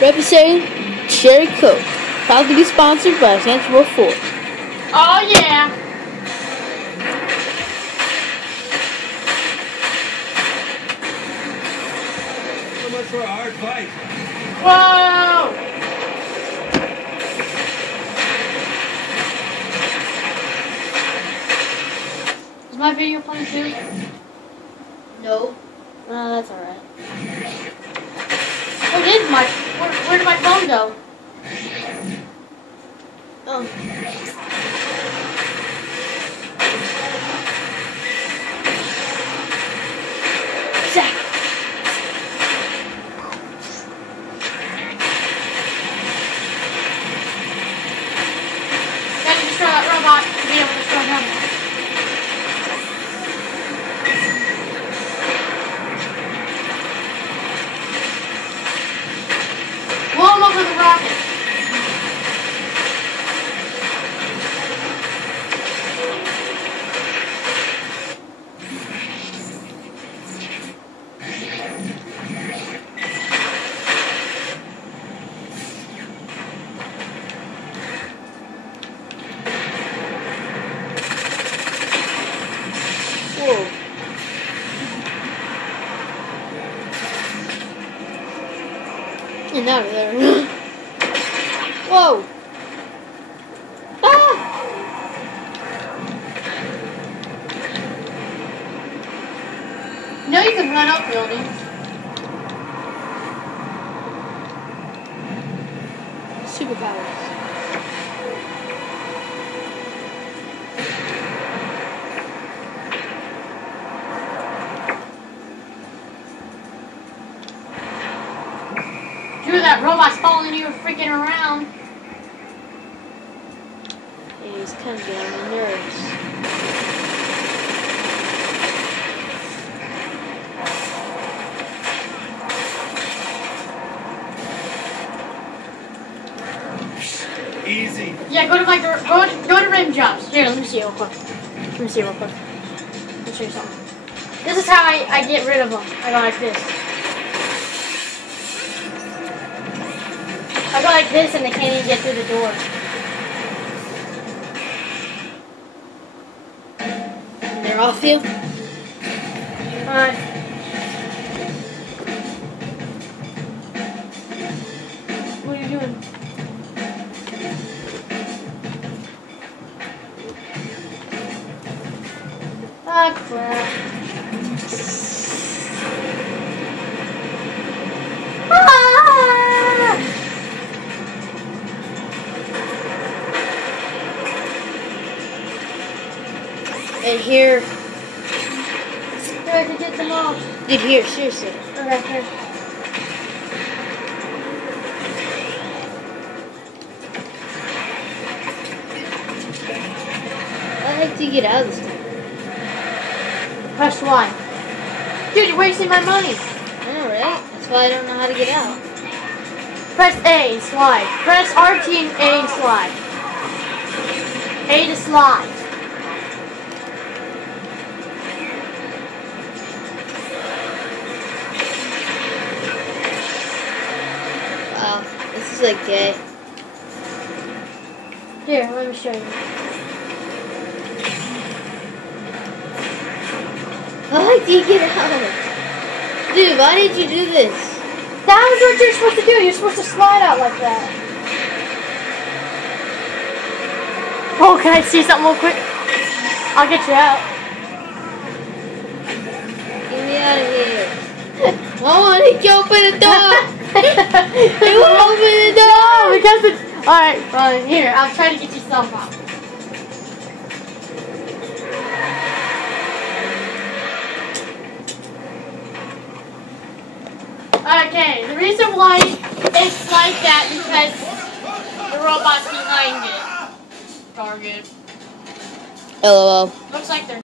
Representing Cherry Coke. Proud to be sponsored by Central 4. Oh yeah! So much for a hard fight. Whoa! Is my video playing too? No. That's alright. Where did my phone go? Oh. Zach! Gotta destroy that robot to be able to destroy him. Blow him up with a rocket. Whoa. And out of there. Whoa. Ah! You know you can run up buildings. Superpowers. Dude, that robot's following you freaking around. Yeah, he's kind of getting on my nerves. Easy. Yeah, go to rim jumps. Here, let me see real quick. Let me see real quick. Let me show you something. This is how I get rid of them. I go like this. I go like this and they can't even get through the door. And they're off you? What are you doing? Ah, crap. Ah! And here. I can get them all. Dude, here, seriously. Okay, here. How the heck do you get out of this thing? Press Y. Dude, you're wasting my money. I know, right? That's why I don't know how to get out. Press A and slide. Press RT and A and slide. A to slide. Wow, this is like gay. Here, let me show you. How the heck do you get out? Dude, why did you do this? That was what you're supposed to do. You're supposed to slide out like that. Oh, can I see something real quick? I'll get you out. Get me out of here. I want to open the door. He won't open the door. Because it's... Alright, well, here. I'll try to get yourself out. Okay, the reason why it's like that is because the robot's behind it. Target. LOL. Looks like they're